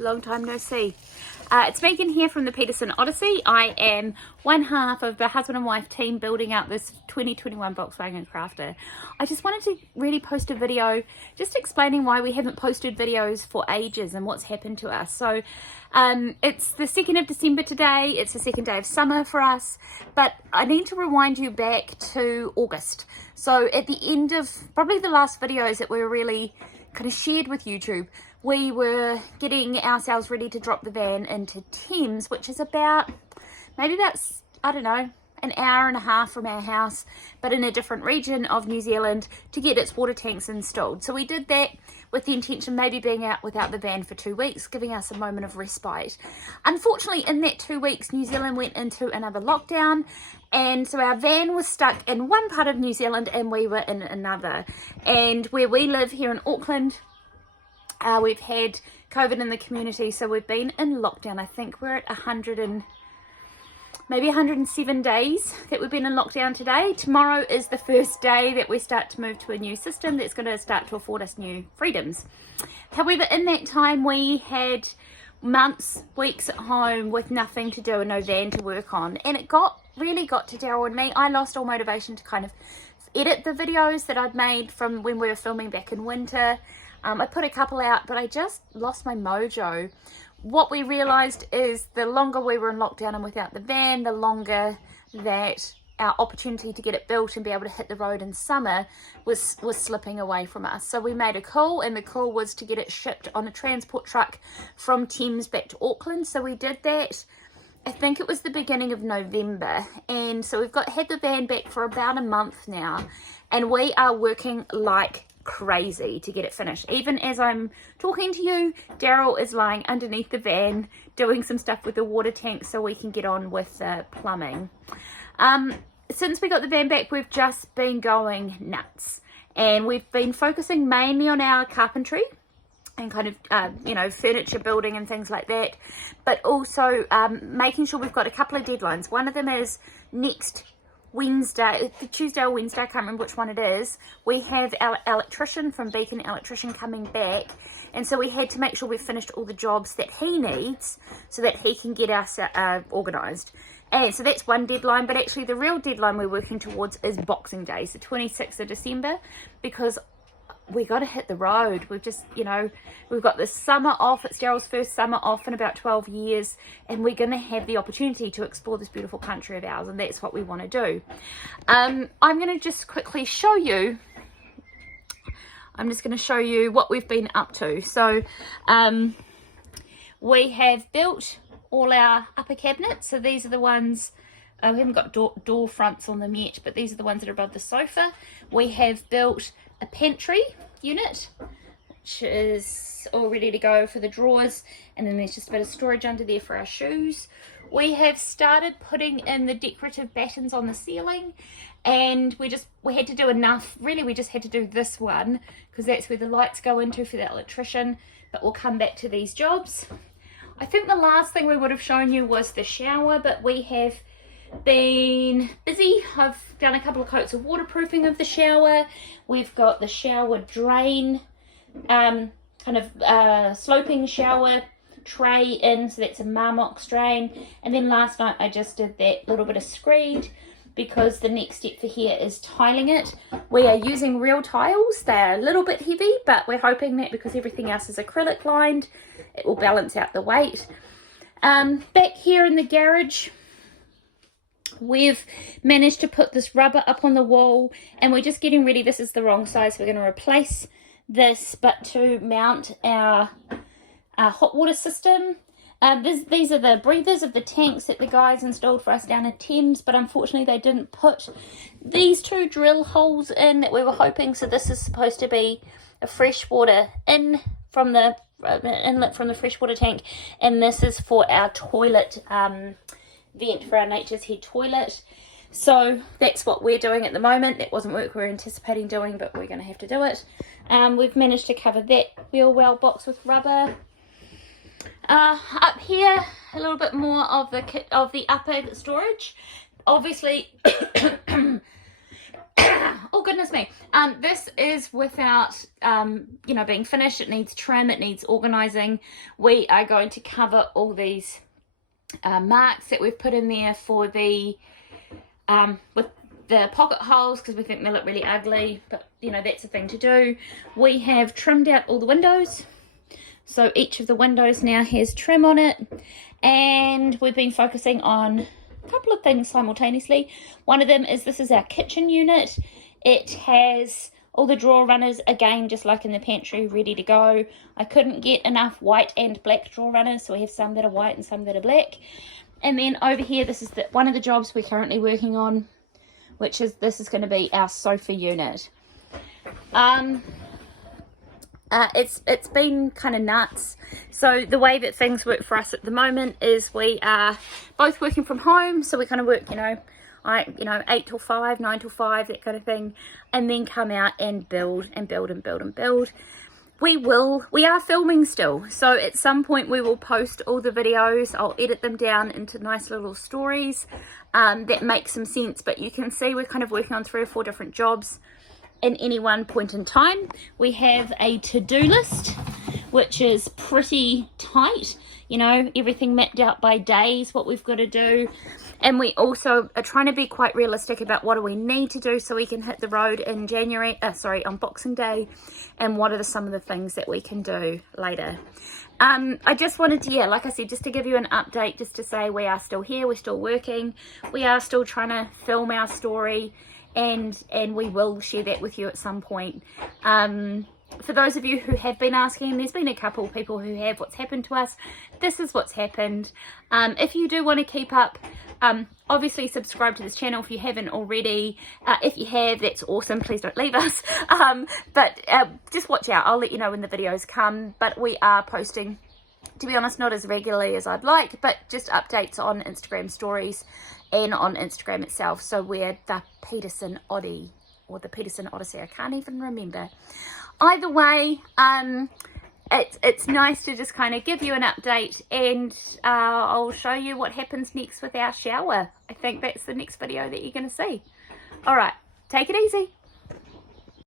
Long time no see. It's Megan here from the Peterson Odyssey. I am one half of the husband and wife team building out this 2021 Volkswagen Crafter. I just wanted to really post a video just explaining why we haven't posted videos for ages and what's happened to us. So it's the 2nd of December today. It's the second day of summer for us, but I need to rewind you back to August. So at the end of probably the last videos that were really kind of shared with YouTube, we were getting ourselves ready to drop the van into Thames, which is about, I don't know, an hour and a half from our house, but in a different region of New Zealand, to get its water tanks installed. So we did that with the intention of maybe being out without the van for 2 weeks, giving us a moment of respite. Unfortunately, in that 2 weeks, New Zealand went into another lockdown, and so our van was stuck in one part of New Zealand and we were in another. And where we live here in Auckland, we've had COVID in the community, so we've been in lockdown. I think we're at maybe 107 days that we've been in lockdown today. Tomorrow is the first day that we start to move to a new system that's going to start to afford us new freedoms. However, in that time we had months, weeks at home with nothing to do and no van to work on, and it really got to Daryl and me. I lost all motivation to kind of edit the videos that I'd made from when we were filming back in winter. I put a couple out, but I just lost my mojo. What we realised is the longer we were in lockdown and without the van, the longer that our opportunity to get it built and be able to hit the road in summer was slipping away from us. So we made a call, and the call was to get it shipped on a transport truck from Thames back to Auckland. So we did that. I think it was the beginning of November, and so we've had the van back for about a month now, and we are working like crazy to get it finished. Even as I'm talking to you, Daryl is lying underneath the van doing some stuff with the water tank so we can get on with the plumbing. Since we got the van back, we've just been going nuts, and we've been focusing mainly on our carpentry and kind of furniture building and things like that, but also making sure we've got a couple of deadlines. One of them is next Wednesday, Tuesday or Wednesday, I can't remember which one it is. We have our electrician from Beacon Electrician coming back, and so we had to make sure we've finished all the jobs that he needs so that he can get us organised. And so that's one deadline, but actually the real deadline we're working towards is Boxing Day, so 26th of December, because we got to hit the road. We've just, we've got this summer off. It's Daryl's first summer off in about 12 years, and we're going to have the opportunity to explore this beautiful country of ours, and that's what we want to do. I'm going to just quickly show you, what we've been up to. So we have built all our upper cabinets. So these are the ones, we haven't got door fronts on them yet, but these are the ones that are above the sofa. We have built a pantry unit, which is all ready to go for the drawers, and then there's just a bit of storage under there for our shoes. We have started putting in the decorative battens on the ceiling, and we had to do enough. Really, we just had to do this one because that's where the lights go into for the electrician, but we'll come back to these jobs. I think the last thing we would have shown you was the shower, but we have been busy. I've done a couple of coats of waterproofing of the shower. We've got the shower drain, sloping shower tray in, so that's a Marmox drain. And then last night I just did that little bit of screed, because the next step for here is tiling it. We are using real tiles. They're a little bit heavy, but we're hoping that because everything else is acrylic lined, it will balance out the weight. Back here in the garage, we've managed to put this rubber up on the wall, and we're just getting ready. This is the wrong size. We're going to replace this, but to mount our hot water system. These are the breathers of the tanks that the guys installed for us down in Thames, but unfortunately they didn't put these 2 drill holes in that we were hoping. So this is supposed to be a freshwater in from the inlet from the freshwater tank, and this is for our toilet vent for our Nature's Head toilet. So that's what we're doing at the moment. That wasn't work we were anticipating doing, but we're going to have to do it. We've managed to cover that wheel well box with rubber. Up here, a little bit more of the upper storage. Obviously Oh goodness me. This is without, you know, being finished. It needs trim, it needs organising. We are going to cover all these marks that we've put in there for the, with the pocket holes, because we think they look really ugly, but you know, that's a thing to do. We have trimmed out all the windows. So each of the windows now has trim on it, and we've been focusing on a couple of things simultaneously. One of them is, this is our kitchen unit. It has all the drawer runners, again, just like in the pantry, ready to go. I couldn't get enough white and black drawer runners, so we have some that are white and some that are black. And then over here, this is one of the jobs we're currently working on, which is, this is going to be our sofa unit. It's been kind of nuts. So the way that things work for us at the moment is we are both working from home, so we kind of work, you know, 8 till 5, 9 till 5, that kind of thing, and then come out and build and build and build and build. We are filming still, so at some point we will post all the videos. I'll edit them down into nice little stories that make some sense, but you can see we're kind of working on 3 or 4 different jobs in any one point in time. We have a to-do list, which is pretty tight, you know, everything mapped out by days, what we've got to do. And we also are trying to be quite realistic about what do we need to do so we can hit the road in on Boxing Day, and what are some of the things that we can do later. I just wanted to, like I said, just to give you an update, just to say we are still here, we're still working, we are still trying to film our story, and we will share that with you at some point. For those of you who have been asking, there's been a couple of people who have, what's happened to us. This is what's happened. If you do want to keep up, obviously subscribe to this channel if you haven't already. If you have, that's awesome, please don't leave us. But just watch out, I'll let you know when the videos come. But we are posting, to be honest, not as regularly as I'd like, but just updates on Instagram stories and on Instagram itself. So we're the Peterson Oddie, or the Peterson Odyssey, I can't even remember. Either way, it's nice to just kind of give you an update, and I'll show you what happens next with our shower. I think that's the next video that you're going to see. All right, take it easy.